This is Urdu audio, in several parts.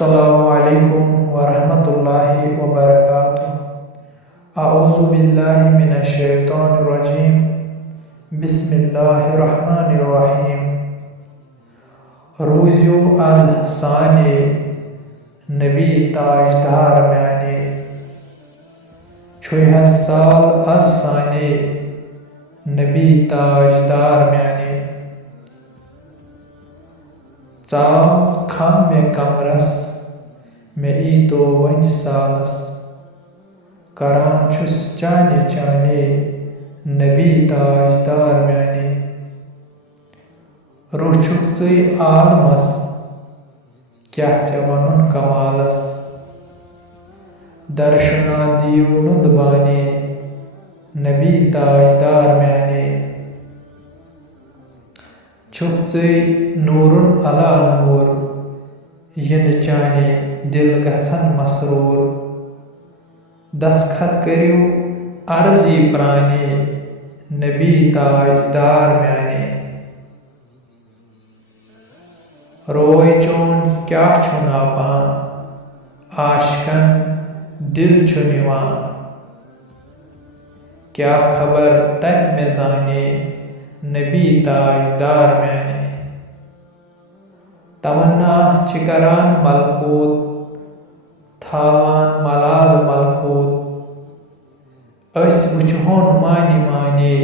السلام علیکم ورحمۃ اللہ وبرکاتہ۔ اعوذ باللہ من الشیطان الرجیم، بسم اللہ الرحمن الرحیم۔ روزیو از سانے نبی تاجدار میانے، چھوہ سال از سانے نبی تاجدار میانے۔ ژاو کھم مے کمرس مے ای تو ون سالس، کران چھس چانے چانے نبی تاجدار میانے۔ روچھک ژے عالمس کیا ژے ونن کمالس، درشنا دیو نُند بانے نبی تاجدار میانے۔ چھک ژے نورن علا نور، ین چانے دل گژھن مسرور۔ دستخط کریو عرضی پرانے نبی تاجدار میانے۔ روے چون کیا چھُ ناپان، عاشقن دل چھُ نِوان۔ کیا خبر تتہِ مے زانے نبی تاجدار میانے۔ تمنا چھ کران ملکوت، تھاوان ملال ملکوت۔ أسۍ وٕچھہون مانے مانے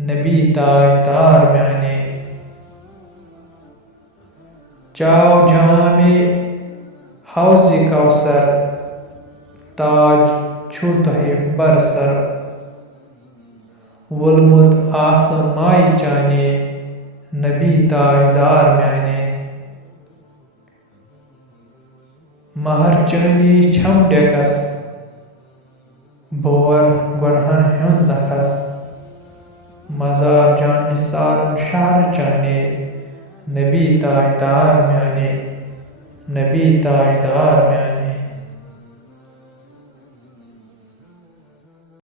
نبی تاجدار میانے۔ چاو جامے حوض کوثر، تاج چھُ تۄہہِ برسر۔ وولمُت آسہٕ مایہِ چانے نبی تاجدار میانے۔ مہر چٲنی چھم ڈیکس، بور گۄنہن ہُنٛد نکھس۔ مزار جان نثارن شہر چانے نبی تاجدار میانے، نبی تاجدار میانے۔